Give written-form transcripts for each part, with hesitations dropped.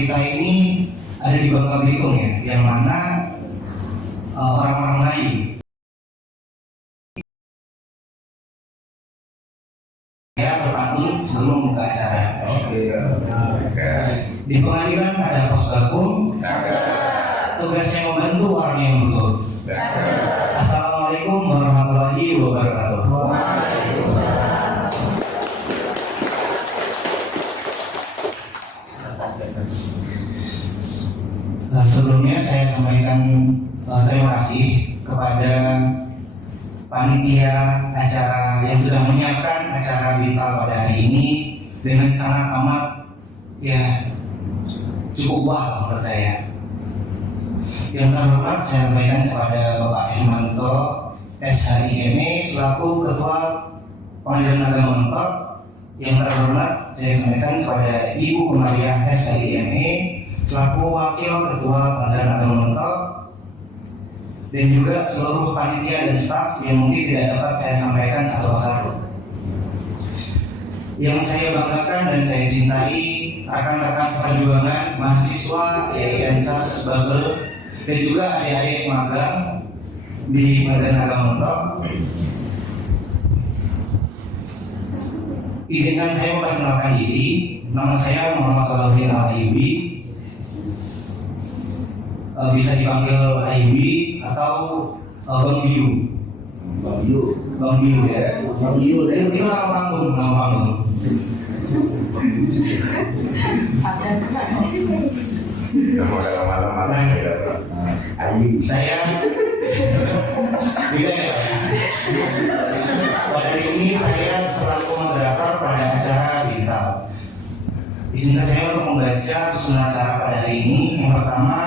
kita ini ada di Bangka Belitung ya, yang mana orang-orang Melayu ya berpantun sebelum membuka acara. Di pengadilan ada pos gabung, tugasnya membantu orang yang butuh. Assalamualaikum warahmatullahi wabarakatuh. Sebelumnya saya sampaikan terima kasih kepada panitia acara yang sudah menyiapkan acara Bintal pada hari ini dengan sangat amat ya cukup wah menurut saya. Yang terhormat saya sampaikan kepada Bapak Hermanto SHIME selaku Ketua Pengadilan Agama Mentok. Yang terhormat saya sampaikan kepada Ibu Komariah SHIME selaku Wakil Ketua Pengadilan Agama Mentok, dan juga seluruh panitia dan staf yang mungkin tidak dapat saya sampaikan satu persatu. Yang saya banggakan dan saya cintai rekan-rekan seperjuangan mahasiswa YINSAS Babel dan juga adik-adik magang di Pengadilan Agama Mentok. Izinkan saya memperkenalkan diri. Nama saya Muhammad Salahuddin Al-Ayyubi, bisa dipanggil Ayyubi atau Bang Biu. Bang Biu ya. Bang Biu itu nama panggung. Saya beda ya. Pada hari ini saya selaku moderator pada acara Bintal. Izinkan saya untuk membaca susunan acara pada hari ini. Yang pertama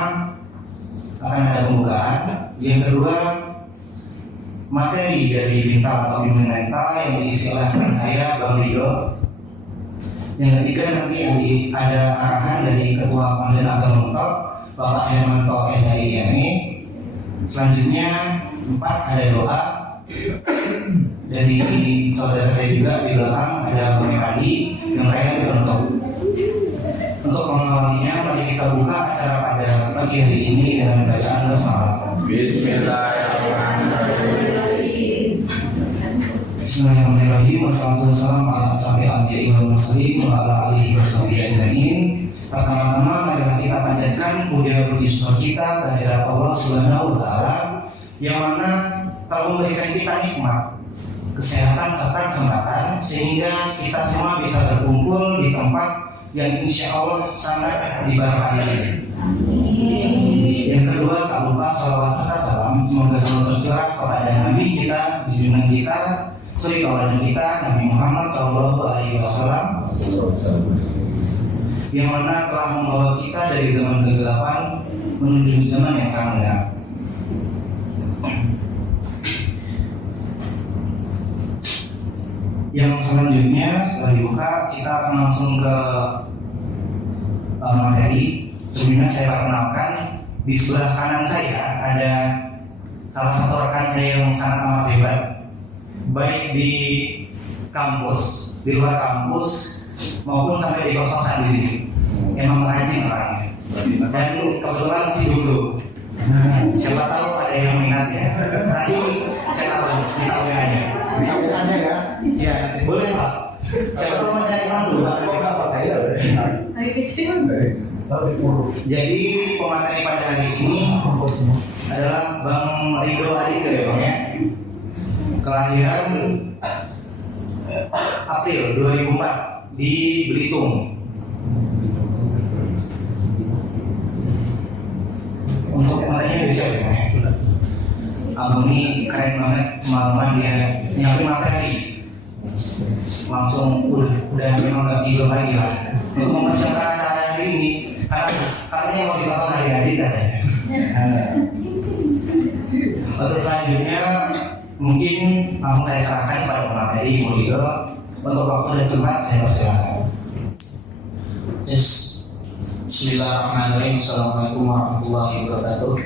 akan ada pembukaan. Yang kedua materi dari Bintal atau bimbingan mental yang diisi oleh teman saya Bang Rido. Yang ketiga nanti ada arahan dari Ketua Pengadilan Agama Mentok Bapak Hermanto SHIME. Selanjutnya 4 ada doa dari saudara saya juga di belakang ada Bang Padi yang kaya dibentuk. Untuk mengawalinya, mari kita buka acara pada pagi hari ini dengan bacaan bersama. Bismillahirrahmanirrahim. Bismillahirrahmanirrahim. Wassalamualaikum warahmatullahi wabarakatuh. Pertama-tama, marilah kita panjatkan puja-puji syukur kita kehadirat Allah Subhanahu wa Ta'ala yang mana telah memberikan kita nikmat, kesehatan serta kesempatan sehingga kita semua bisa berkumpul di tempat yang insya Allah sangat diberkahi. Yang kedua, tak lupa salawat serta salam semoga selalu tercurah kepada Nabi kita, junjungan kita, suri tauladan kita, Nabi Muhammad SAW, yang mana telah membawa kita dari zaman kegelapan menuju zaman yang akan datang. Yang selanjutnya setelah dibuka kita akan langsung ke materi. Sebelumnya saya perkenalkan, di sebelah kanan saya ada salah satu rekan saya yang sangat amat hebat, baik di kampus, di luar kampus maupun sampai di kos-kosan di sini. Emang rajin orangnya. Dan kebetulan si dulu. Siapa tahu ada yang minat ya. Nanti cek apa? Minta WA-nya. Minta WA-nya ya? Ya, boleh Pak. Siapa tahu mencari mantu. Apa saya? Jadi pemateri pada hari ini adalah Bang Rido Adito ya Bang ya. Kelahiran April 2004 di Belitung. Untuk materinya bisa ya Bang ya. Abang ini keren banget, semalaman dia nyampe materi langsung udah memang gak tidur lagi lah untuk mempersiapkan acara hari ini karena katanya mau ditonton adik-adik katanya. Untuk selanjutnya mungkin langsung saya serahkan pada pemateri Mulido. Untuk waktu dan tempat saya persilakan. Yes. Bismillahirrahmanirrahim. Assalamualaikum warahmatullahi wabarakatuh.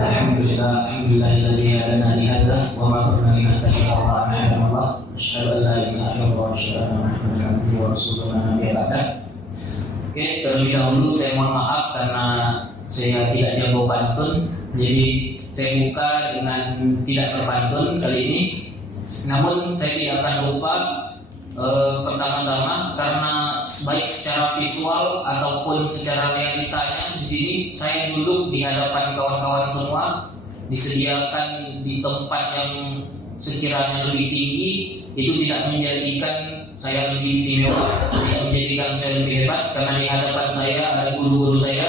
Alhamdulillahilladzi hadana li hadza wa ma kunna linahtadiya lawla an hadana Allah. Asyhadu an la ilaha illallah wa asyhadu anna Muhammadan abduhu wa rasuluhu. terlebih dahulu saya mohon maaf karena saya tidak jago pantun, jadi saya buka dengan tidak berpantun kali ini. Namun saya tidak akan lupa pertama-tama karena baik secara visual ataupun secara realitanya di sini saya duduk di hadapan kawan-kawan semua, disediakan di tempat yang sekiranya lebih tinggi, itu tidak menjadikan saya lebih istimewa, tidak menjadikan saya lebih hebat, karena di hadapan saya ada guru-guru saya,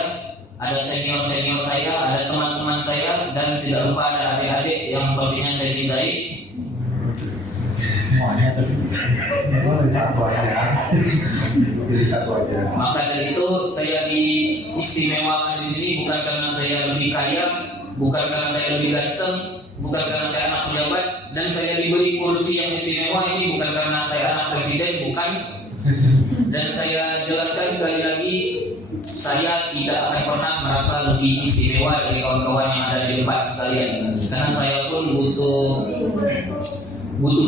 ada senior-senior saya, ada teman-teman saya, dan tidak lupa ada adik-adik yang pastinya saya cintai. Semuanya tadi satu aja. Maka dari itu saya diistimewakan di sini bukan karena saya lebih kaya, bukan karena saya lebih ganteng, bukan karena saya anak pejabat, dan saya diberi kursi yang istimewa ini bukan karena saya anak presiden, bukan. Dan saya jelaskan sekali lagi, saya tidak akan pernah merasa lebih istimewa dari kawan-kawan yang ada di depan sekalian, karena saya pun butuh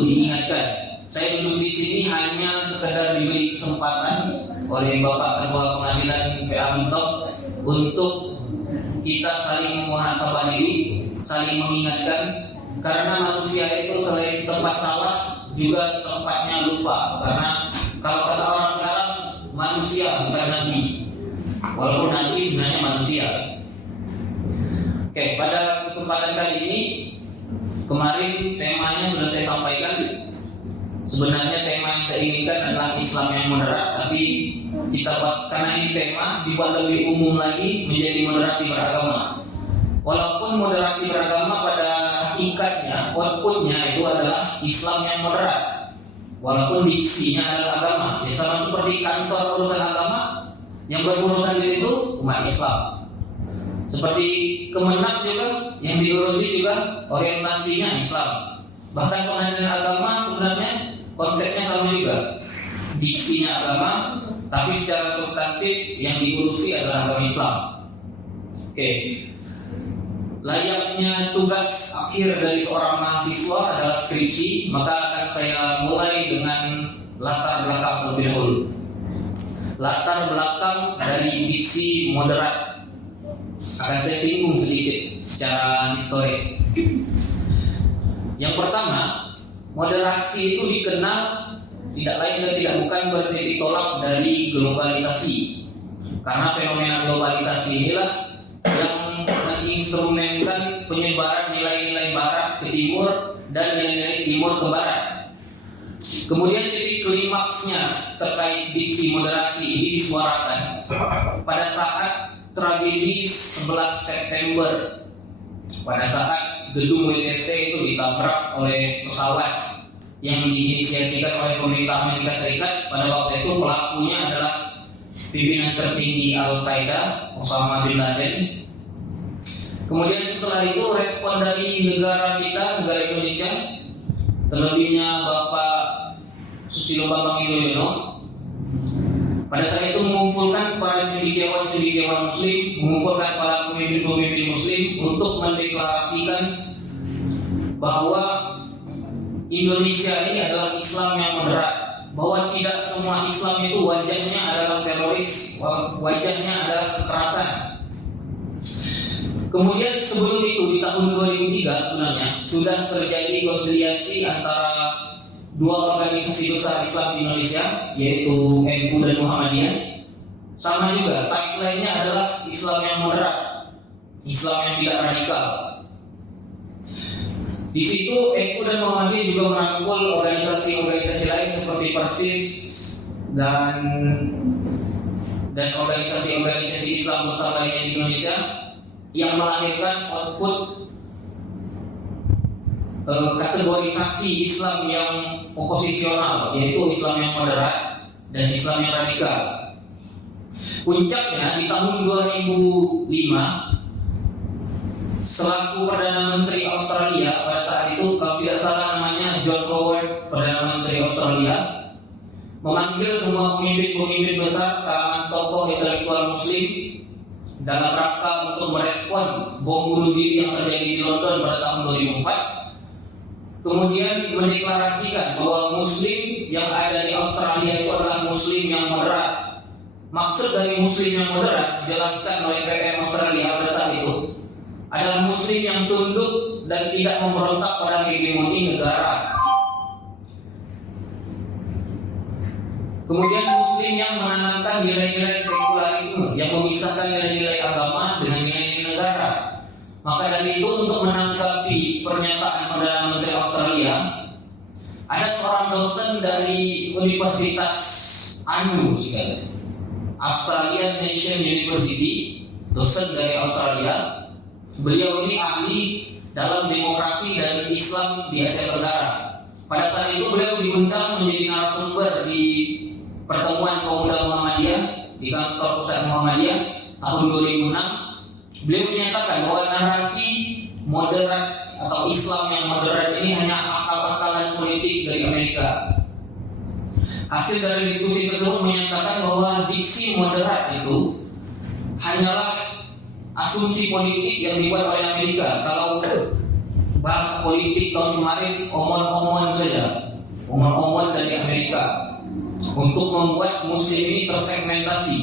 diingatkan. Saya duduk di sini hanya sekedar diberi kesempatan oleh Bapak Ketua Pengadilan PA Mentok untuk kita saling muhasabah diri, saling mengingatkan, karena manusia itu selain tempat salah juga tempatnya lupa. Karena kalau kata orang sekarang, manusia bukan nabi, walaupun nabi sebenarnya manusia. Oke, pada kesempatan kali ini, kemarin temanya sudah saya sampaikan. Sebenarnya tema yang saya inginkan adalah Islam yang moderat, tapi kita buat karena ini tema dibuat lebih umum lagi menjadi moderasi beragama. Walaupun moderasi beragama pada hakikatnya, outputnya itu adalah Islam yang moderat. Walaupun diksinya adalah agama, ya sama seperti kantor urusan agama yang berurusan di situ umat Islam. Seperti Kemenak juga yang diurusi juga orientasinya Islam. Bahkan pengadilan agama sebenarnya konsepnya sama juga, diksinya agama, tapi secara substantif yang diurusi adalah agama Islam. Oke. Layaknya tugas akhir dari seorang mahasiswa adalah skripsi, maka akan saya mulai dengan latar belakang terlebih dahulu. Latar belakang dari diksi moderat akan saya singgung sedikit secara historis. Yang pertama, moderasi itu dikenal tidak lain dan tidak bukan bertitik tolak dari globalisasi. Karena fenomena globalisasi inilah yang menginstrumenkan penyebaran nilai-nilai barat ke timur dan nilai-nilai timur ke barat. Kemudian titik klimaksnya terkait diksi moderasi ini disuarakan pada saat tragedi 11 September, pada saat gedung WTC itu ditabrak oleh pesawat yang diinisiasikan oleh pemerintah Amerika Serikat. Pada waktu itu pelakunya adalah pimpinan tertinggi Al-Qaeda, Osama bin Laden. Kemudian setelah itu respon dari negara kita, negara Indonesia, terlebihnya Bapak Susilo Bambang Yudhoyono, pada saat itu mengumpulkan para cendekiawan Muslim, mengumpulkan para pemimpin-pemimpin Muslim untuk mendeklarasikan bahwa Indonesia ini adalah Islam yang moderat, bahwa tidak semua Islam itu wajahnya adalah teroris, wajahnya adalah kekerasan. Kemudian sebelum itu di tahun 2003 sebenarnya sudah terjadi konsiliasi antara dua organisasi besar Islam di Indonesia, yaitu NU dan Muhammadiyah. Sama juga tagline-nya adalah Islam yang moderat, Islam yang tidak radikal. Di situ NU dan Muhammadiyah juga merangkul organisasi-organisasi lain seperti Persis dan organisasi-organisasi Islam besar lainnya di Indonesia, yang melahirkan output kategorisasi Islam yang oposisional, yaitu Islam yang moderat dan Islam yang radikal. Puncaknya di tahun 2005, selaku Perdana Menteri Australia pada saat itu, kalau tidak salah namanya John Howard, Perdana Menteri Australia, memanggil semua pemimpin-pemimpin besar kalangan tokoh intelektual Muslim dalam rangka untuk merespon bom bunuh diri yang terjadi di London pada tahun 2004. Kemudian mendeklarasikan bahwa Muslim yang ada di Australia itu adalah Muslim yang moderat, Maksud dari muslim yang moderat dijelaskan oleh PM Australia pada saat itu adalah muslim yang tunduk dan tidak memberontak pada hegemoni negara. Kemudian muslim yang menanamkan nilai-nilai sekularisme yang memisahkan nilai-nilai agama dengan nilai-nilai negara. Maka dari itu, untuk menanggapi pernyataan Perdana Menteri Australia, ada seorang dosen dari Universitas Australian Nation University, dosen dari Australia. Beliau ini ahli dalam demokrasi dan Islam di Asia Tenggara. Pada saat itu beliau diundang menjadi narasumber di pertemuan Pemuda Muhammadiyah di kantor pusat Muhammadiyah tahun 2006. Beliau menyatakan bahwa narasi moderat atau Islam yang moderat ini hanya akal-akalan politik dari Amerika. Hasil dari diskusi tersebut menyatakan bahwa diksi moderat itu hanyalah asumsi politik yang dibuat oleh Amerika. Kalau bahasa politik tahun kemarin omon-omon saja, omon-omon dari Amerika untuk membuat muslim ini tersegmentasi.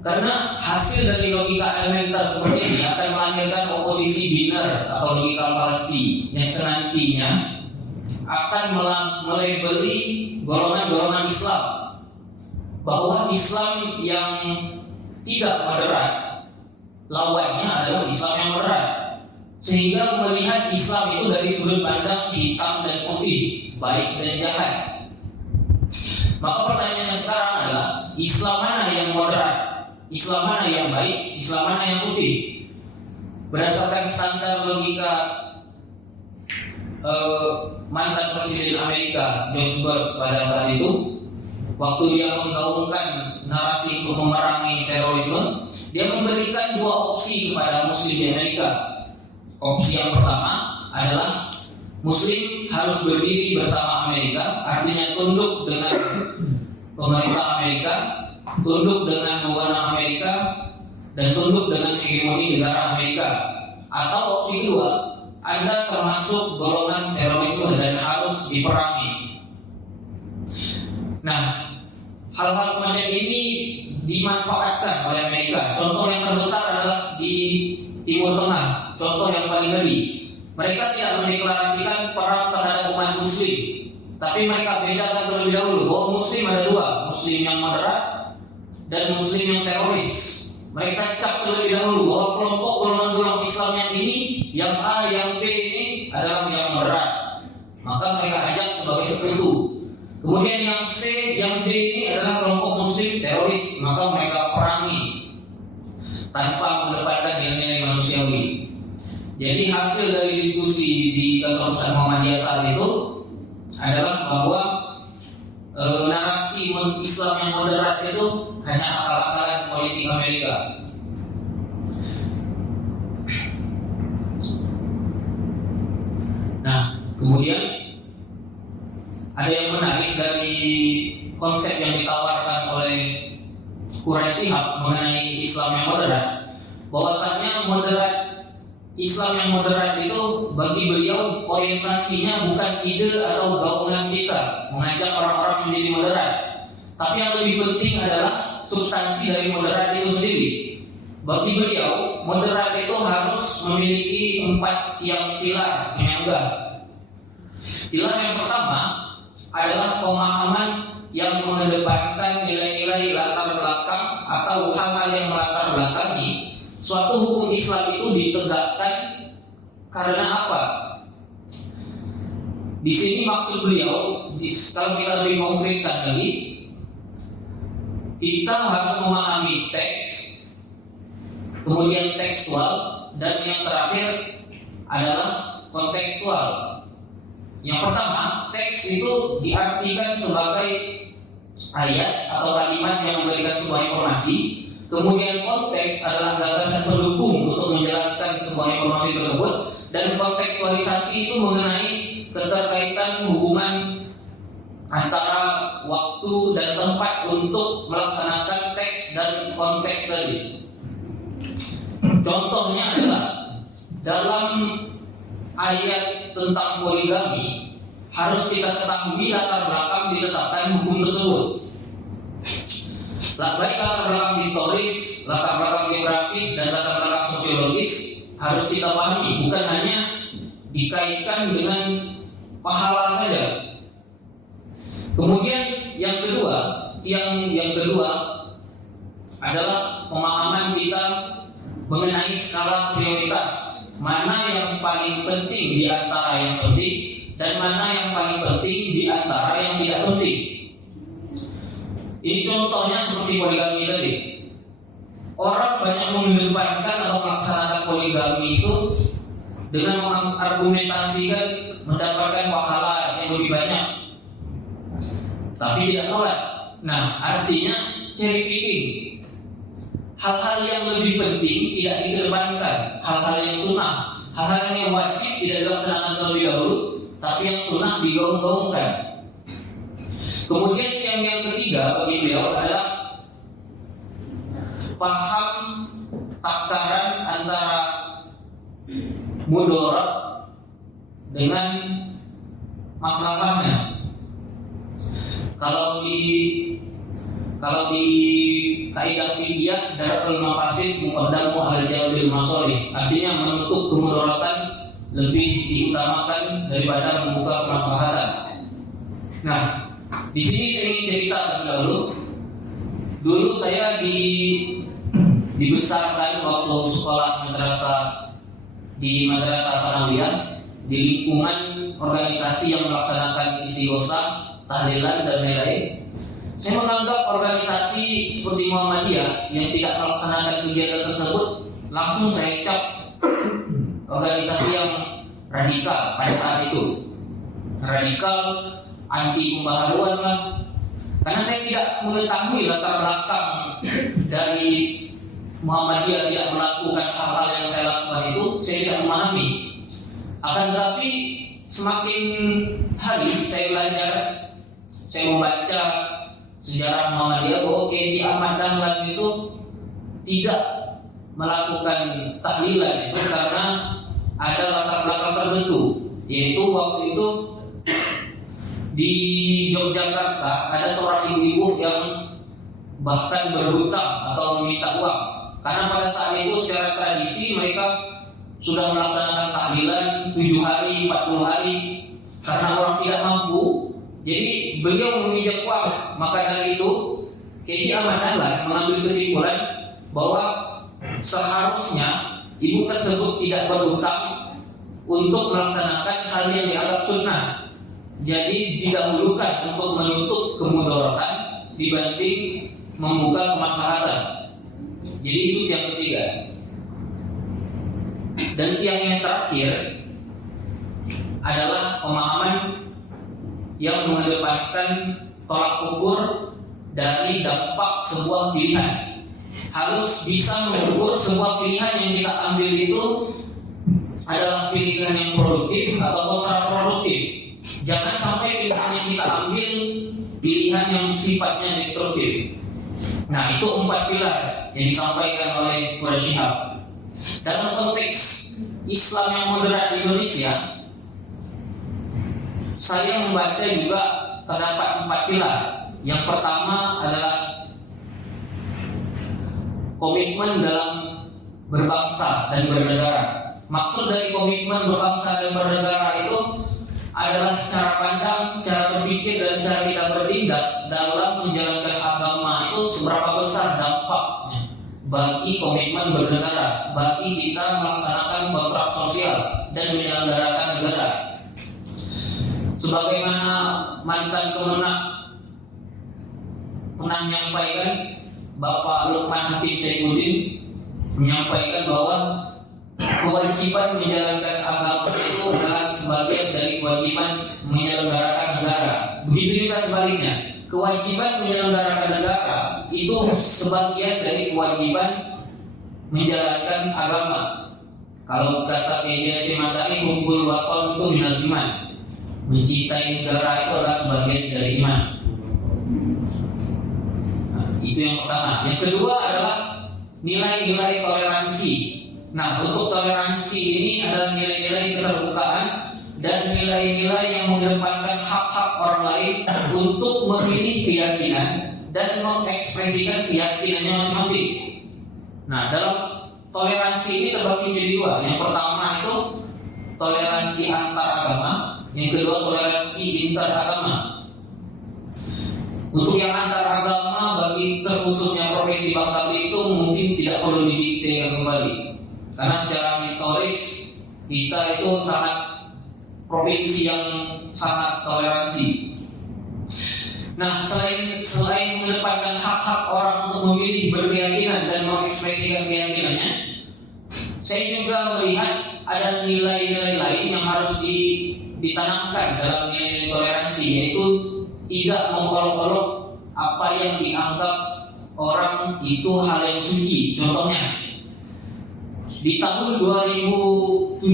Karena hasil dari logika elementer seperti ini akan melahirkan oposisi biner atau logika falsi yang senantinya akan melabeli golongan-golongan Islam bahwa Islam yang tidak moderat lawannya adalah Islam yang moderat, sehingga melihat Islam itu dari sudut pandang hitam dan putih, baik dan jahat. Maka pertanyaannya sekarang adalah Islam mana yang moderat, Islam mana yang baik, Islam mana yang putih? Berdasarkan standar logika mantan Presiden Amerika George Bush pada saat itu, waktu dia menggaungkan narasi untuk memerangi terorisme, dia memberikan dua opsi kepada Muslim di Amerika. Opsi yang pertama adalah Muslim harus berdiri bersama Amerika, artinya tunduk dengan pemerintah Amerika, tunduk dengan wewenang Amerika, dan tunduk dengan hegemoni negara Amerika. Atau opsi kedua, Anda termasuk golongan terorisme dan harus diperangi. Nah, hal-hal semacam ini dimanfaatkan oleh Amerika. Contoh yang terbesar adalah di Timur Tengah. Contoh yang paling ngeri, mereka tidak mendeklarasikan perang terhadap umat Muslim, tapi mereka bedakan terlebih dahulu bahwa Muslim ada dua, Muslim yang moderat dan Muslim yang teroris. Mereka cap terlebih dahulu bahwa kelompok golongan Islam yang ini, yang A, yang B ini adalah yang moderat. Maka mereka ajak sebagai sekutu. Kemudian yang C, yang D ini adalah kelompok Muslim teroris. Maka mereka perangi tanpa mengedepankan nilai-nilai manusiawi. Jadi hasil dari diskusi di kantor pusat Muhammadiyah saat itu adalah bahwa narasi Islam yang moderat itu hanya akal-akalan politik Amerika. Nah, kemudian ada yang menarik dari konsep yang ditawarkan oleh Quraisy Shihab mengenai Islam yang moderat, bahwasanya Islam yang moderat itu bagi beliau orientasinya bukan ide atau gaungan kita mengajak orang-orang menjadi moderat, tapi yang lebih penting adalah substansi dari moderat itu sendiri. Bagi beliau, moderat itu harus memiliki 4 tiang pilar penyangga. Pilar yang pertama adalah pemahaman yang mengedepankan nilai-nilai latar belakang atau hal-hal yang melatar belakangi suatu hukum Islam itu ditegakkan karena apa? Di sini maksud beliau, kalau kita lebih konkretkan lagi, kita harus memahami teks, kemudian tekstual, dan yang terakhir adalah kontekstual. Yang pertama, teks itu diartikan sebagai ayat atau kalimat yang memberikan sebuah informasi. Kemudian konteks adalah gagasan pendukung untuk menjelaskan sebuah informasi tersebut, dan kontekstualisasi itu mengenai keterkaitan hubungan antara waktu dan tempat untuk melaksanakan teks dan konteks tadi. Contohnya adalah dalam ayat tentang poligami harus kita ketahui latar belakang ditetapkan hukum tersebut. Baik latar belakang historis, latar belakang geografis, dan latar belakang sosiologis harus kita pahami, bukan hanya dikaitkan dengan pahala saja. Kemudian yang kedua adalah pemahaman kita mengenai skala prioritas, mana yang paling penting di antara yang penting dan mana yang paling penting di antara yang tidak penting. Ini contohnya seperti poligami tadi. Orang banyak mengedepankan atau melaksanakan poligami itu dengan mengargumentasikan mendapatkan pahala yang lebih banyak, tapi tidak sholat. Nah, artinya cherry picking. Hal-hal yang lebih penting tidak dikedepankan, hal-hal yang sunnah, hal-hal yang wajib tidak dilaksanakan terlebih dahulu, tapi yang sunnah digaung-gaungkan. Kemudian yang ketiga bagi beliau adalah paham takaran antara mudarat dengan masalahnya. Kalau di kaidah fikih darul mafasid muqaddamu al jalbil masalih, artinya menutup kemudaratan lebih diutamakan daripada membuka kemaslahatan. Nah, di sini saya ingin cerita terdahulu. Dulu saya dibesarkan waktu sekolah di madrasah sanawiyah di lingkungan organisasi yang melaksanakan istighosah, tahlilan dan lain-lain. Saya menganggap organisasi seperti Muhammadiyah yang tidak melaksanakan kegiatan tersebut langsung saya cap organisasi yang radikal pada saat itu. Radikal, anti pembaharuan lah. Karena saya tidak mengetahui latar belakang dari Muhammadiyah tidak melakukan hal-hal yang saya lakukan itu, saya tidak memahami. Akan tetapi semakin hari saya belajar, saya membaca sejarah Muhammadiyah bahwa Kiai Ahmad Dahlan itu tidak melakukan tahlilan itu karena ada latar belakang tertentu, yaitu waktu itu di Yogyakarta ada seorang ibu-ibu yang bahkan berhutang atau meminta uang, karena pada saat itu secara tradisi mereka sudah melaksanakan tahlilan 7 hari, 40 hari, karena orang tidak mampu. Jadi beliau meminjam uang. Maka dari itu Kiai Ahmad Dahlan mengambil kesimpulan bahwa seharusnya ibu tersebut tidak berhutang untuk melaksanakan hal yang dianggap sunnah. Jadi didahulukan untuk menutup kemudaratan dibanding membuka kemaslahatan. Jadi itu yang ketiga. Dan yang terakhir adalah pemahaman yang mengedepankan tolak ukur dari dampak sebuah pilihan. Harus bisa mengukur sebuah pilihan yang kita ambil itu adalah pilihan yang produktif atau kontraproduktif. Jangan sampai pilihan yang kita ambil pilihan yang sifatnya destruktif. Nah, itu 4 pilar yang disampaikan oleh Quraisy Shihab. Dalam konteks Islam yang moderat di Indonesia, saya membaca juga terdapat 4 pilar. Yang pertama adalah komitmen dalam berbangsa dan bernegara. Maksud dari komitmen berbangsa dan bernegara itu adalah cara pandang, cara berpikir dan cara kita bertindak dalam menjalankan agama itu seberapa besar dampaknya bagi komitmen bernegara, bagi kita melaksanakan kontrak sosial dan menyelenggarakan negara. Sebagaimana mantan Kemenak pernah menyampaikan, Bapak Lukman Hakim Saifuddin menyampaikan bahwa kewajiban menjalankan agama itu adalah sebagian dari kewajiban menyelenggarakan negara. Begitu juga sebaliknya, kewajiban menyelenggarakan negara itu sebagian dari kewajiban menjalankan agama. Kalau kata Kiai Hasyim Asy'ari, hubbul waton itu minal iman. Mencintai negara itu adalah sebagian dari iman. Nah, itu yang pertama. Yang kedua adalah nilai-nilai toleransi. Nah, untuk toleransi ini adalah nilai-nilai keterbukaan dan nilai-nilai yang mengedepankan hak-hak orang lain untuk memilih keyakinan dan mengekspresikan keyakinannya masing-masing. Nah, dalam toleransi ini terbagi menjadi dua. Yang pertama itu toleransi antar agama, yang kedua toleransi interagama. Untuk yang antar agama bagi terkhususnya Provinsi Bangka Belitung mungkin tidak perlu didiktekan kembali, karena secara historis kita itu sangat provinsi yang sangat toleransi. Nah, selain mengedepankan hak-hak orang untuk memilih berkeyakinan dan mengekspresikan keyakinannya, saya juga melihat ada nilai-nilai lain yang harus ditanamkan dalam nilai toleransi, yaitu tidak mengolok-olok apa yang dianggap orang itu hal yang suci. Contohnya, di tahun 2017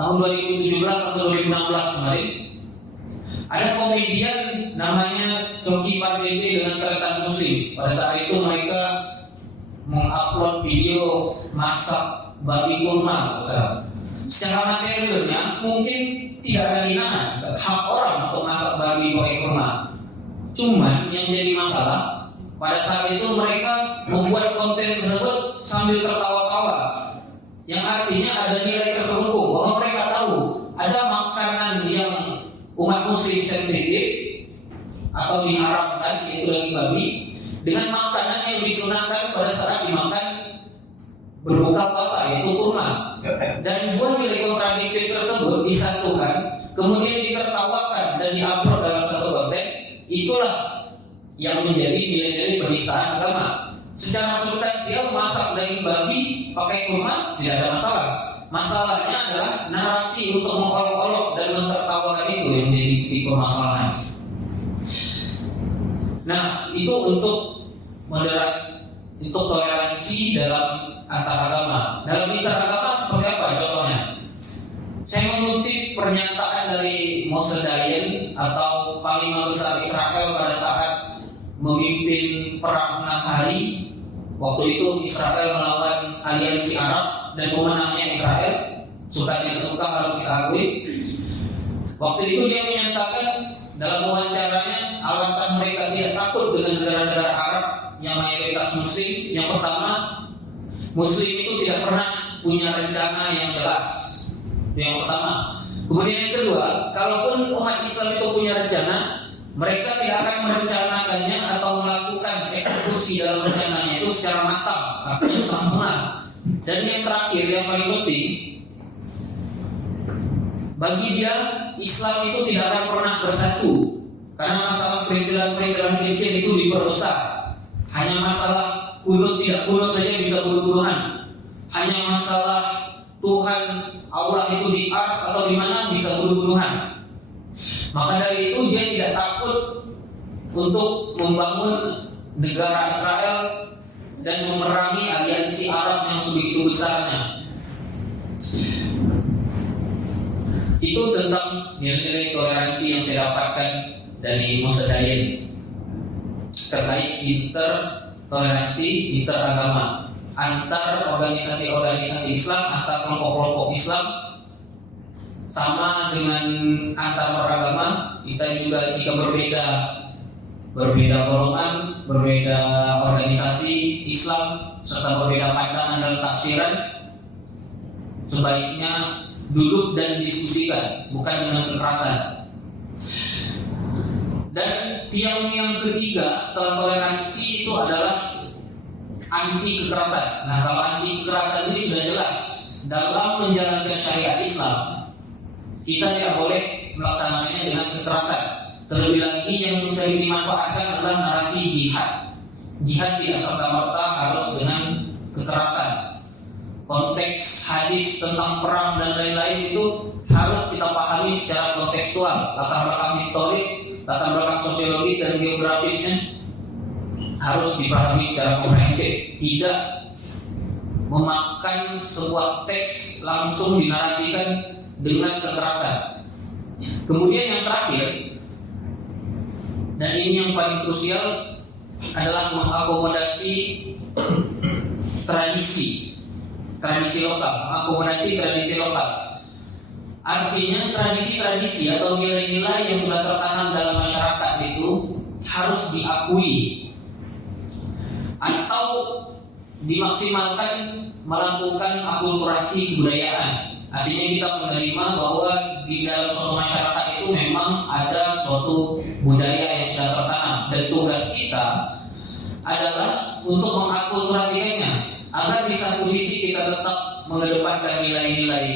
atau 2016 kemarin, ada komedian namanya Coki Pardede dengan Tretan Muslim. Pada saat itu mereka mengupload video masak babi kurma. Secara materialnya mungkin tidak ada hinaan hak orang untuk masak babi pakai kurma. Cuman yang jadi masalah pada saat itu mereka membuat konten tersebut sambil tertawa-tawa, yang artinya ada nilai terselubung bahwa mereka tahu ada makanan yang umat muslim sensitif atau diharamkan, yaitu daging babi, dengan makanan yang disunahkan pada saat dimakan berbuka puasa, yaitu kurma. Dan dua nilai kontradiktif tersebut disatukan, kemudian ditertawakan dan diupload dalam satu konten. Itulah yang menjadi nilai-nilai penistaan agama. Secara substansial masak daging babi pakai kurma tidak ada masalah. Masalahnya adalah narasi untuk mengolok-olok dan mentertawakan itu yang menjadi titik permasalahan. Nah, itu untuk toleransi dalam antaragama. Dalam interagama seperti apa contohnya? Saya mengutip pernyataan dari Moshe Dayan atau Panglima Besar Israel pada saat memimpin perang 6 hari. Waktu itu Israel melawan aliansi Arab dan pemenangnya Israel. Suka tidak suka harus kita akui. Waktu itu dia menyatakan dalam wawancaranya alasan mereka tidak takut dengan negara-negara Arab yang mayoritas Muslim. Yang pertama, Muslim itu tidak pernah punya rencana yang jelas. Itu yang pertama. Kemudian yang kedua, kalaupun umat Islam itu punya rencana, mereka tidak akan merencanakannya atau melakukan eksekusi dalam rencananya itu secara matang, artinya setengah-setengah. Dan yang terakhir, yang paling penting, bagi dia Islam itu tidak akan pernah bersatu, karena masalah perintilan-perintilan kecil itu diperbesar. Hanya masalah kunut tidak kunut saja bisa bunuh-bunuhan. Hanya masalah Tuhan Allah itu di ars atau di mana bisa bunuh-bunuhan. Maka dari itu dia tidak takut untuk membangun negara Israel dan memerangi aliansi Arab yang sebegitu besarnya. Itu tentang nilai-nilai toleransi yang saya dapatkan dari Moshe Dayan terkait intertoleransi, interagama, antar organisasi-organisasi Islam, antar kelompok-kelompok Islam, sama dengan antar beragama. Kita juga jika berbeda golongan, berbeda organisasi Islam, serta berbeda pandangan dan tafsiran, sebaiknya duduk dan diskusikan, bukan dengan kekerasan. Dan tiang yang ketiga setelah toleransi itu adalah anti kekerasan. Nah, kalau anti kekerasan ini sudah jelas dalam menjalankan syariat Islam, kita tidak boleh melaksanakannya dengan kekerasan. Terlebih lagi yang sering dimanfaatkan adalah narasi jihad. Jihad tidak serta-merta harus dengan kekerasan. Konteks hadis tentang perang dan lain-lain itu harus kita pahami secara kontekstual. Latar belakang historis, latar belakang sosiologis dan geografisnya harus dipahami secara komprehensif. Tidak memakan sebuah teks langsung dinarasikan dengan kekerasan. Kemudian yang terakhir, dan ini yang paling krusial, adalah mengakomodasi tradisi lokal, mengakomodasi tradisi lokal. Artinya tradisi-tradisi atau nilai-nilai yang sudah tertanam dalam masyarakat itu harus diakui atau dimaksimalkan melakukan akulturasi kebudayaan. Artinya kita menerima bahwa di dalam suatu masyarakat itu memang ada suatu budaya yang sudah tertanam, dan tugas kita adalah untuk mengakulturasikannya agar di satu sisi kita tetap mengedepankan nilai-nilai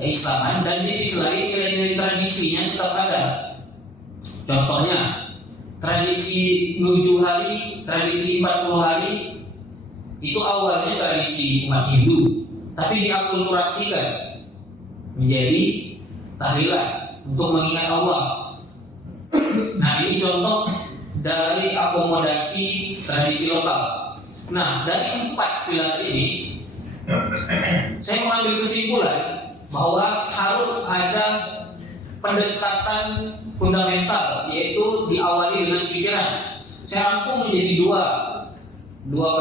keislaman dan di sisi lain nilai-nilai tradisinya tetap ada. Contohnya tradisi 7 hari, tradisi 40 hari itu awalnya tradisi umat Hindu, tapi diakulturasikan menjadi tahlilan untuk mengingat Allah. Nah, ini contoh dari akomodasi tradisi lokal. Nah, dari 4 pilar ini saya mengambil kesimpulan bahwa harus ada pendekatan fundamental, yaitu diawali dengan pikiran. Saya rangkum menjadi dua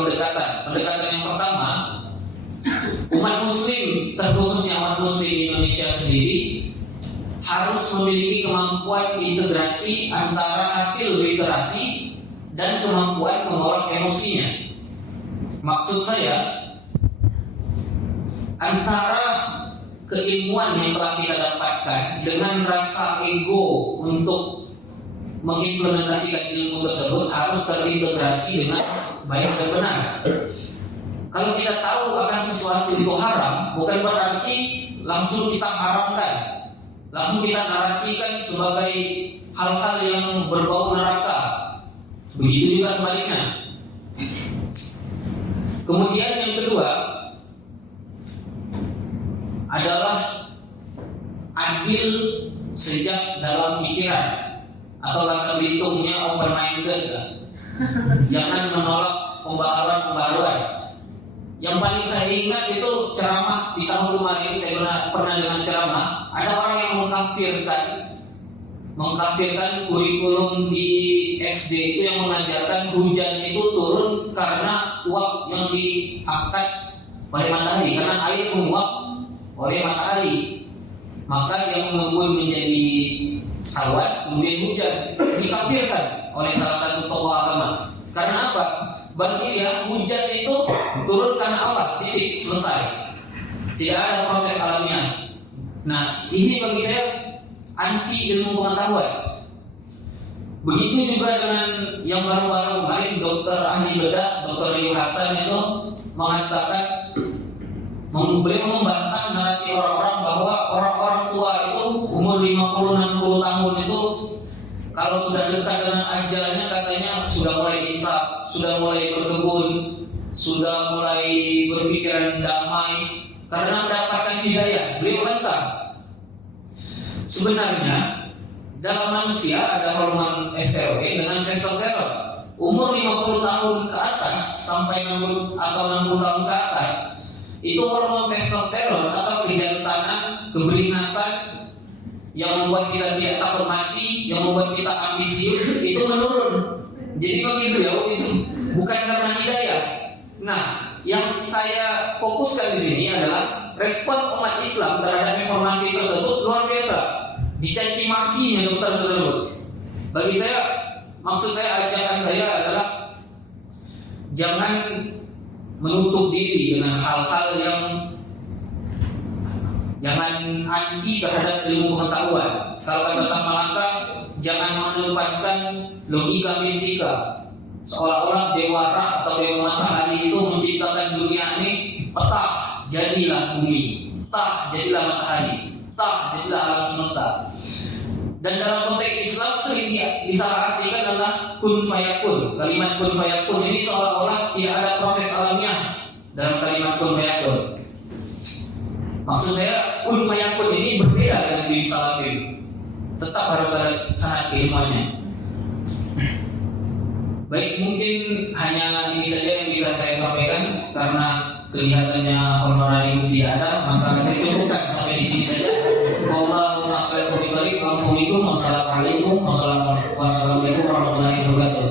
pendekatan. Pendekatan yang pertama, umat muslim, terkhususnya umat muslim di Indonesia sendiri, harus memiliki kemampuan integrasi antara hasil literasi dan kemampuan mengolah emosinya. Maksud saya, antara keilmuan yang telah kita dapatkan dengan rasa ego untuk mengimplementasikan ilmu tersebut harus terintegrasi dengan baik dan benar. Kalau kita tahu akan sesuatu itu haram, bukan berarti langsung kita haramkan, langsung kita narasikan sebagai hal-hal yang berbau neraka. Begitu juga sebaliknya. Kemudian yang kedua adalah adil sejak dalam pikiran, atau bahasa Belitungnya open minded. Jangan menolak pembaharuan. Yang paling saya ingat itu ceramah di tahun kemarin, saya pernah dengan ceramah. Ada orang yang mengkafirkan kurikulum di SD itu yang mengajarkan hujan itu turun karena uap yang diangkat oleh matahari, karena air menguap oleh matahari, maka yang membuat menjadi awan kemudian hujan. Dikafirkan oleh salah satu tokoh agama. Karena apa? Bagi dia hujan itu turun karena Allah, titik, selesai. Tidak ada proses alamiah. Nah, ini bagi saya anti ilmu pengetahuan. Begitu juga dengan yang baru-baru kemarin, dokter ahli bedah, Dr. Rio Hasan itu mengatakan, beliau membantah narasi orang-orang bahwa orang-orang tua itu umur 50-60 tahun itu kalau sudah dekat dengan ajalnya katanya sudah mulai hisab, sudah mulai berkebun, sudah mulai berpikiran damai karena mendapatkan hidayah. Beliau bantah. Sebenarnya dalam manusia ada hormon estrogen dengan testosteron. Umur 50 tahun ke atas sampai 60 atau 60 tahun ke atas, itu hormon testosteron atau kejantanan, keberingasan yang membuat kita tidak takut mati, yang membuat kita ambisius itu menurun. Jadi bagi beliau itu bukan karena hidayah. Nah, yang saya fokuskan di sini adalah respon umat Islam terhadap informasi tersebut luar biasa. Dicaci makinya dokter tersebut. Bagi saya, maksud saya, ajakan saya adalah jangan menutup diri dengan hal-hal yang jangan anti terhadap ilmu pengetahuan. Kalau kata Malaka, jangan mengedepankan logika mistika, seolah-olah dewa Ra atau dewa matahari itu menciptakan dunia ini. Petah jadilah bumi, petah jadilah matahari, petah jadilah alam semesta. Dan dalam konteks Islam sering disalahartikan adalah kun fayakun. Kalimat kun fayakun ini seolah-olah tidak ada proses alamiah dalam kalimat kun fayakun. Maksud saya, kun fayakun ini berbeda dengan bisalatin. Tetap harus ada sanad keilmuannya. Baik, mungkin hanya ini saja yang bisa saya sampaikan karena kelihatannya honorarium tidak ada, maka saya cukupkan sampai di sini saja. Wassalamualaikum warahmatullahi wabarakatuh.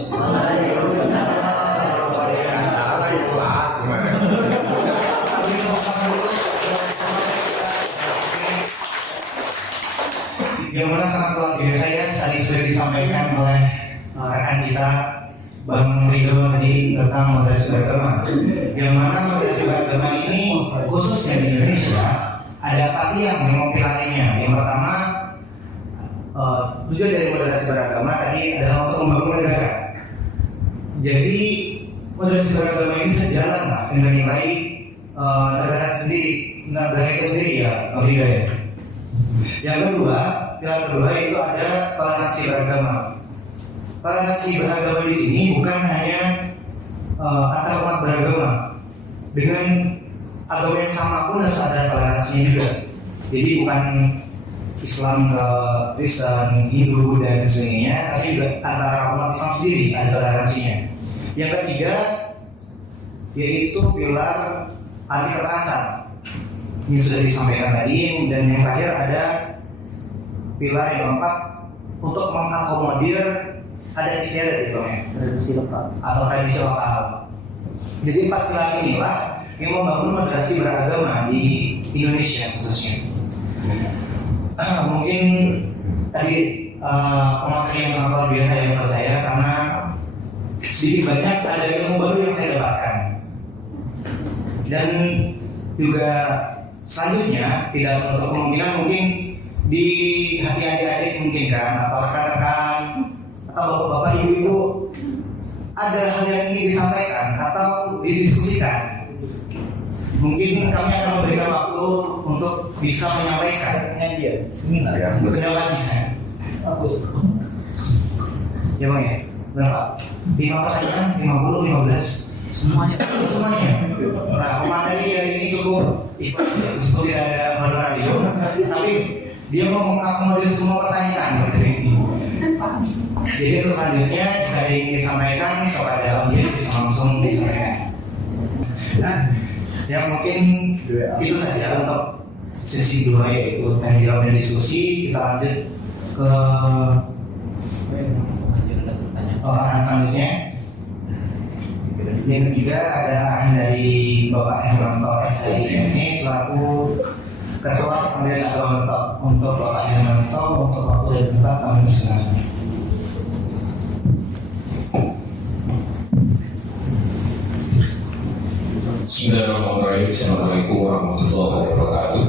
Yang mana sangat luar biasa ya, tadi sudah disampaikan oleh rekan kita Bang Ridho tadi tentang moderasi beragama, yang mana moderasi beragama ini khususnya di Indonesia ada 4 tiang memang pilarnya. Yang pertama, tujuan dari moderasi beragama tadi adalah untuk membangun negara. Jadi moderasi beragama ini sejalan lah dengan nilai negara itu sendiri ya, Bang Ridho ya. Yang kedua, pilar kedua itu ada toleransi beragama. Toleransi beragama di sini bukan hanya antar umat beragama, dengan agama yang sama pun harus ada toleransinya juga. Jadi bukan Islam ke Kristen, Hindu dan sebagainya, tapi juga antara umat Islam sendiri ada toleransinya. Yang ketiga yaitu pilar anti kekerasan. Ini sudah disampaikan tadi, dan yang terakhir ada pilar yang keempat untuk mengakomodir ada istiadat itu ya, tradisi lokal atau tradisi lokal. Jadi 4 pilar inilah yang membangun moderasi beragama di Indonesia khususnya. Mungkin tadi pemateri yang sangat luar biasa ya menurut saya, karena sedikit banyak ada ilmu baru yang saya dapatkan. Dan juga selanjutnya tidak menutup kemungkinan mungkin di hati adik-adik mungkin kan, atau rekan-rekan atau bapak ibu-ibu ada hal yang ingin disampaikan atau didiskusikan. Mungkin kami akan memberikan waktu untuk bisa menyampaikan pendapatnya. Ya bang ya, berapa? 5 pertanyaan, 50, 15 semuanya. Nah, pemateri hari ini cukup ikhlas ya, meskipun tidak ada baru radio, tapi dia mau mengakomodir semua pertanyaan berdefinisi. Jadi untuk selanjutnya jika ada yang ingin disampaikan kepada audiens bisa langsung disampaikan. Nah, yang mungkin itu saja untuk sesi 2 yaitu tanya jawab dan diskusi. Kita lanjut ke arahan selanjutnya. Yang ketiga ada arahan dari Bapak Hermanto SIME selaku Ketua Pemilihan Agama untuk Bapak Hermanto untuk waktu dan tempat kami persilakan. Bismillahirrahmanirrahim. Assalamualaikum warahmatullahi wabarakatuh.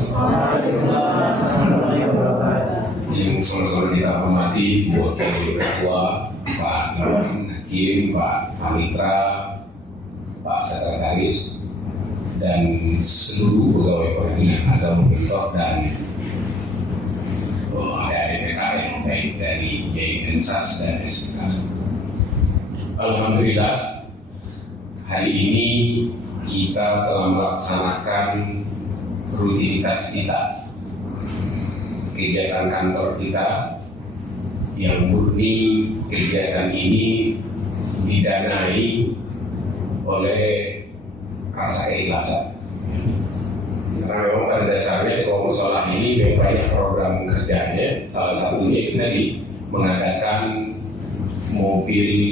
Yang sama-sama kita hormati Wakil Ketua Pak Irwan Hakim, Pak Mitra, Pak Sekretaris, dan seluruh pegawai pembinaan agama bentok dan dari PKM baik dari YNSAS dan SPK. Alhamdulillah hari ini kita telah melaksanakan rutinitas kita, kegiatan kantor kita yang murni kegiatan ini didanai oleh rasa keikhlasan. Karena memang pada dasarnya kalau musola ini memang banyak program kerjanya, salah satunya itu tadi mengadakan mobil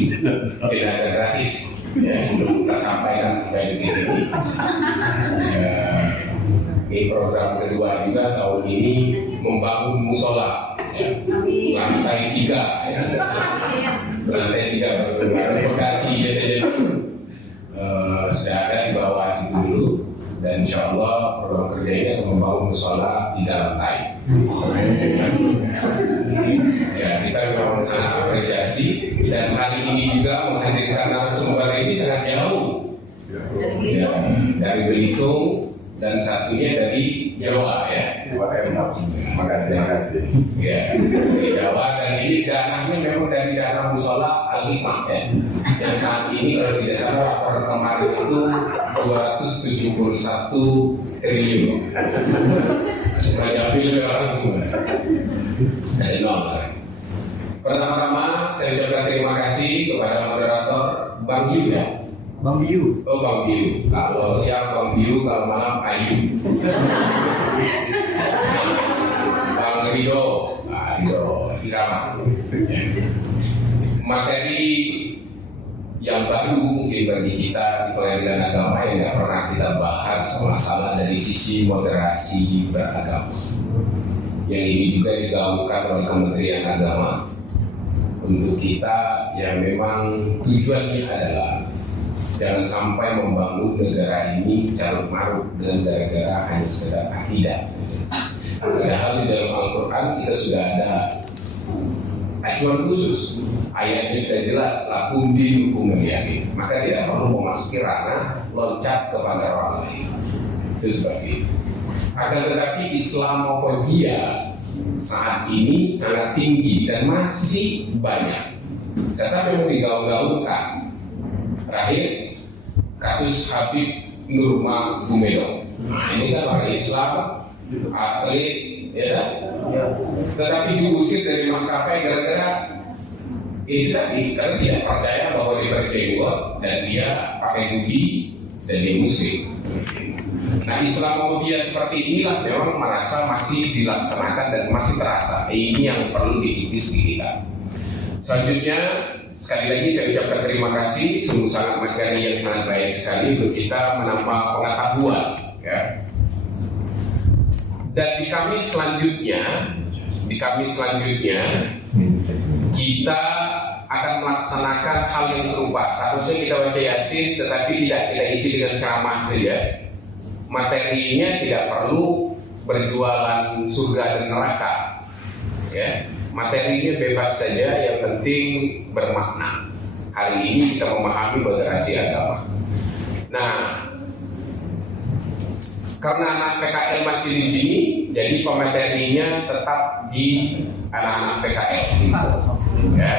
jenazah gratis. Ya, belum kita sampaikan sampai detik ini. Ini program kedua juga tahun ini membangun musola, ya, lantai 3, ya, lantai 3 baru fondasi biasanya sudah ada di bawah situ dulu, dan insya Allah program kerja ini akan membangun musola 3 lantai. Ya, kita memang sangat apresiasi, dan hari ini juga menghadirkan narasumber ini sangat jauh ya, dari Belitung dan satunya dari Jawa ya. Terima kasih. Ya, dari Jawa, dan ini dananya memang dari dana musola Al-Hikmah ya. Yang saat ini kalau tidak salah laporan kemarin itu 271 triliun. Banyak pilih orang tua dari nomor. Pertama-tama saya ucapkan terima kasih kepada moderator Bang Biu ya. Bang Biu. Oh Bang Biu. Kalau siang Bang Biu, kalau malam Ayu. Bang Ridho, Ridho Irama. Materi yang baru mungkin bagi kita di pengadilan agama yang tidak pernah kita bahas masalah dari sisi moderasi beragama. Yang ini juga digaungkan oleh Kementerian Agama. untuk kita yang memang tujuannya adalah jangan sampai membangun negara ini carut marut dengan gara-gara hanya sekedar akidah. Padahal di dalam Al-Quran kita sudah ada acuan khusus, ayatnya sudah jelas, lakum dinukum waliyamin. Maka tidak perlu memasuki ranah loncat kepada orang lain. Itu seperti itu. Akan tetapi Islamofobia saat ini sangat tinggi dan masih banyak. Tetapi mau digaung-gaungkan. Terakhir kasus Habib Nurmagomedov. Nah ini kan orang Islam, atlet, ya. Tetapi diusir dari maskapai gara-gara itu tadi, karena tidak percaya bahwa dia berjenggot dan dia pakai hoodie dan dia muslim. Nah Islamofobia seperti inilah memang merasa masih dilaksanakan dan masih terasa. Ini yang perlu dikikis di kita. Selanjutnya sekali lagi saya ucapkan terima kasih, sungguh sangat materi yang sangat baik sekali untuk kita menambah pengetahuan, ya. Dan di Kamis selanjutnya kita akan melaksanakan hal yang serupa. Seharusnya kita baca Yasin, tetapi tidak kita isi dengan ceramah saja. Materinya tidak perlu berjualan surga dan neraka, ya. Materinya bebas saja, yang penting bermakna. Hari ini kita memahami moderasi agama. Nah, karena anak PKL masih di sini, jadi pematerinya tetap di anak-anak PKL. Ya,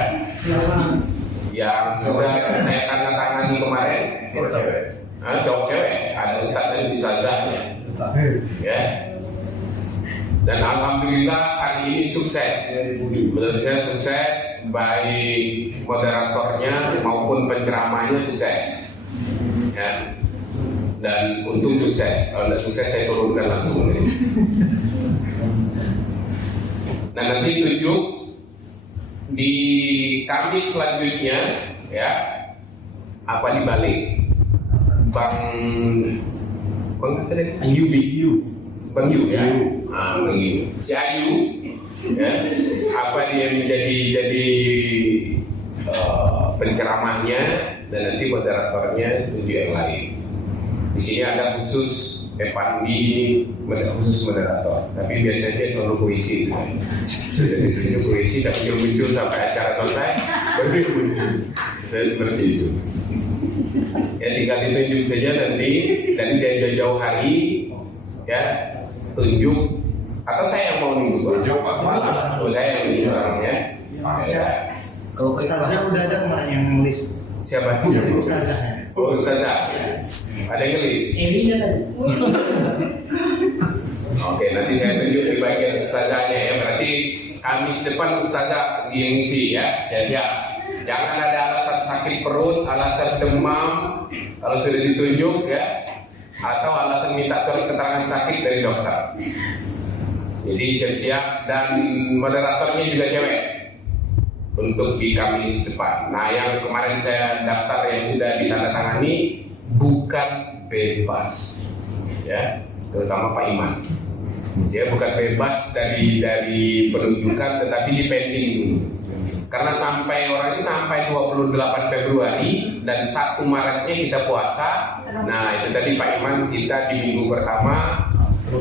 yang sudah saya tanda tangani kemarin, cowok cewek, ada ustaz dan ustazahnya. Ya. Dan alhamdulillah hari ini sukses. Menurut saya sukses, baik moderatornya maupun penceramahnya sukses. Ya. Dan untung sukses. Kalau tidak sukses saya turunkan langsung. Nah nanti tunjuk di Kamis selanjutnya, ya, apa di balik Bang Ayubi. Bang Yu, ya, Bang Yu. Si Ayu, ya, apa dia menjadi penceramahnya dan nanti moderatornya tunjuk yang lain. Di sini ada khusus Epandi, khusus moderator. Tapi biasanya selalu puisi. Sudah ditunjuk puisi, tapi muncul sampai acara selesai, baru muncul. Saya seperti itu. Ya tinggal ditunjuk saja nanti, dan dia jauh-jauh hari, ya. Tunjuk atau saya yang mau nunggu? Tunjuk apa? Oh saya yang nunggu orangnya. Kalau Ustazah udah ada kemarin yang nulis. Siapa? Ustazah. Oh Ustazah. Ada yang nulis? Ini tadi. Oke, nanti saya tunjuk di bagian Ustazahnya ya. Berarti Kamis depan Ustazah yang ngisi ya. Siap. Jangan ada alasan sakit perut, alasan demam. Kalau sudah ditunjuk ya. Atau alasan minta surat keterangan sakit dari dokter. Jadi siap-siap, dan moderatornya juga cewek untuk di Kamis depan. Nah yang kemarin saya daftar yang sudah ditandatangani bukan bebas, ya, terutama Pak Iman. Dia bukan bebas dari penunjukan, tetapi dipending dulu. Karena sampai orang ini sampai 28 Februari dan 1 Maretnya kita puasa. Nah itu tadi Pak Iman, kita di minggu pertama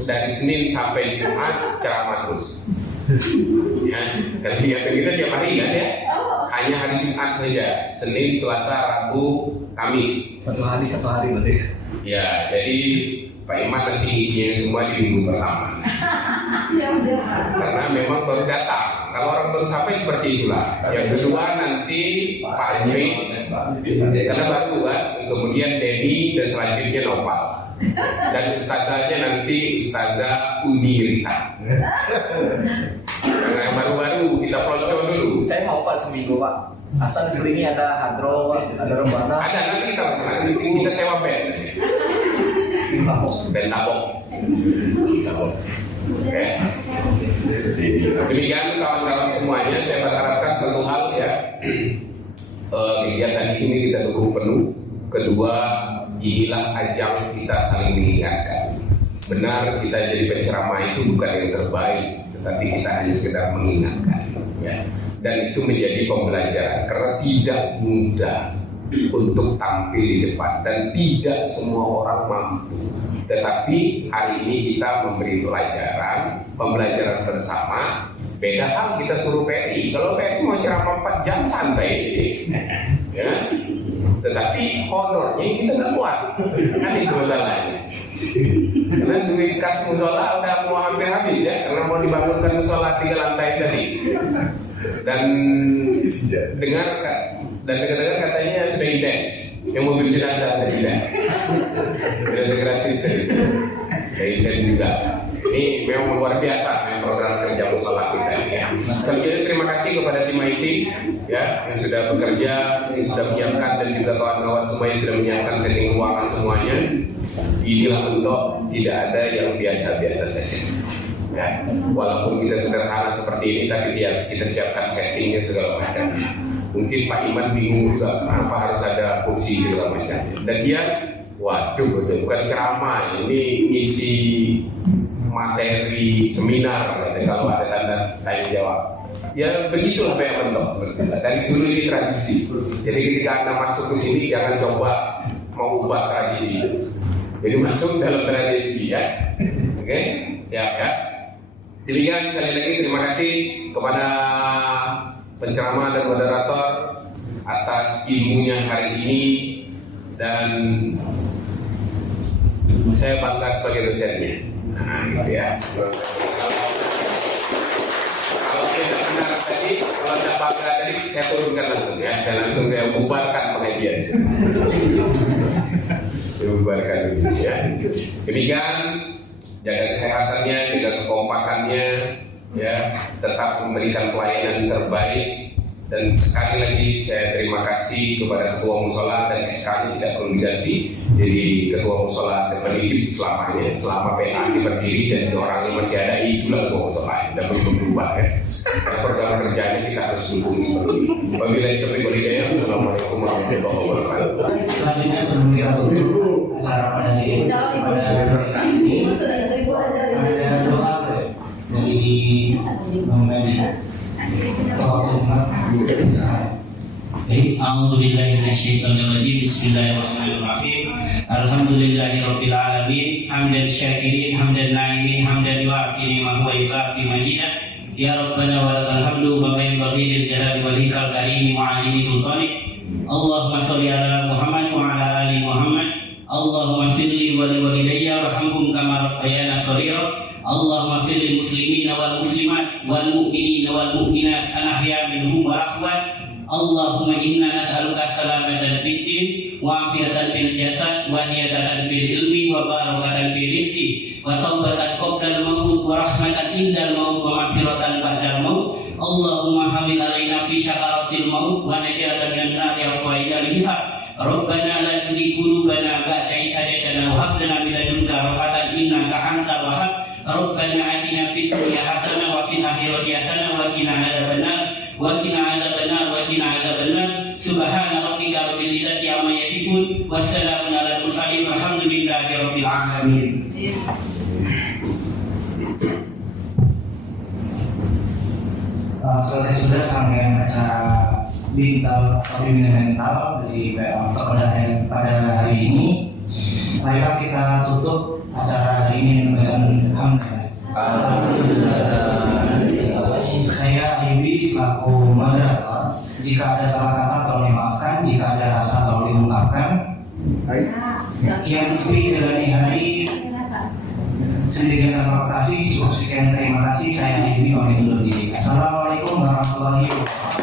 dari Senin sampai Jumat ceramah terus. Ya, kegiatan kita tiap hari kan ya. Hanya hari Jumat saja, Senin, Selasa, Rabu, Kamis. Satu hari berarti. Ya, jadi Pak Iman nanti isinya semua di minggu pertama. Karena memang baru datang. Kalau orang baru sampai seperti itulah. Yang kedua nanti Pak Asri, karena baru kan. Kemudian Denny dan selanjutnya Nopal. Dan ustazahnya nanti Ustazah Unirita. Yang baru-baru kita pelonco dulu. Saya mau Pak seminggu Pak. Asal selingi ada hadro, ada rebana. Ada nanti kita masalah. Kita sewa band. Band tabok. Oke. Demikian kawan-kawan semuanya, saya berharapkan satu hal ya, kegiatan ini kita dukung penuh. Kedua, inilah ajang kita saling mengingatkan. Benar kita jadi penceramah itu bukan yang terbaik, tetapi kita hanya sekedar mengingatkan. Ya. dan itu menjadi pembelajaran karena tidak mudah untuk tampil di depan dan tidak semua orang mampu. Tetapi hari ini kita memberi pembelajaran bersama. Beda hal kita suruh PRI. Kalau PRI mau ceramah 4 jam santai, ya. Tetapi honornya kita nggak kuat, kan itu masalahnya. Karena duit kas musola udah mau hampir habis ya, karena mau dibangunkan musola 3 lantai tadi. Dan dengar katanya sudah ident yang mobil jenazah tidak gratis tadi. Ident juga. Ini memang luar biasa program kerja musola kita ya. Selanjutnya terima kasih kepada tim IT ya yang sudah bekerja, yang sudah menyiapkan dan juga kawan-kawan semua yang sudah menyiapkan setting ruangan semuanya. Inilah bentuk tidak ada yang biasa-biasa saja. Ya, walaupun kita sederhana seperti ini, tapi kita siapkan settingnya segala macam. Mungkin Pak Iman bingung juga kenapa harus ada kursi segala macam. Dan dia, waduh, bukan ceramah, ini ngisi materi seminar kalau ada tanya jawab. Ya begitulah Pak Mentok. Dari dulu ini tradisi. Jadi ketika Anda masuk ke sini jangan coba mau ubah tradisi. Jadi masuk dalam tradisi ya. Oke, siap ya. Demikian sekali lagi terima kasih kepada penceramah dan moderator atas ilmunya hari ini dan saya bangga sebagai dosennya. Nah, gitu ya. Kalau tidak benar tadi, kalau tidak bangga tadi, saya turunkan langsung ya. Saya langsung bubarkan pengajian. Saya bubarkan ya. Demikian, jaga kesehatannya, jaga kekompakannya, ya, tetap memberikan pelayanan terbaik. Dan sekali lagi saya terima kasih kepada Ketua Musola dan SK-nya tidak perlu diganti. Jadi Ketua Musola dan pendidik selamanya, selama PA ini berdiri dan orangnya masih ada, itulah Ketua Musola. Tidak perlu berubah ya. Karena program kerjanya kita harus dukung seperti ini. Wabillahi taufiq wal hidayah. Assalamualaikum warahmatullahi wabarakatuh. Selanjutnya sebelum kita tutup acara pada hari ini, ada doa dari mengenai A'udzubillahi minasyaitonirrajim. Bismillahirrahmanirrahim. Alhamdulillahirabbil alamin. Hamdan syakirin, hamdan na'imin, hamdan yu'afi ni'mahu wa yukafi majidah. Ya Rabbana wa lakal hamdu wa yanbaghi lil jalali wal ikram karim wa 'alimi sultanik. Allahumma shalli ala Muhammad wa ala ali Muhammad. Allahumma firli wa liwalidayya warhamhum kama rabbayana shaghira. Allahumma firli muslimina wal muslimat wal mu'minina wal mu'minat al-ahya minhum wal amwat. Allahumma inna nas'aluka salamatan fid din wa afiatan bil jasad wa hidayatan bil ilmi wa barakatan bil rizqi wa taubatan qabla al-maut wa rahmatan indal maut wa maghfiratan ba'dal maut. Allahumma hamil alaina fi syakaratil maut wa najatan minan nar ya faidal hisab. Rabbana la tuzigh qulubana ba'da idh hadaytana wa hab lana min ladunka rahmatan innaka antal wahhab. Rabbana atina fid dunya hasanah wa fil akhirati hasanah wa qina adzabannar wa qina adzabannar wa qina adzabannar. Subhana rabbika rabbil izzati amma yasifun wassalamun alal mursalin walhamdulillahi rabbil alamin. Selesai sudah sampai acara mental atau bimbingan mental dari PA pada hari ini. Marilah kita tutup acara hari ini dengan bacaan alhamdulillah. Saya Ayubi selaku moderator. Jika ada salah kata tolong dimaafkan, jika ada rasa tolong diungkapkan. Kian speak dari hari sedikit terima kasih, cukup sekian terima kasih. Saya Ayubi pamit undur diri. Assalamualaikum warahmatullahi wabarakatuh.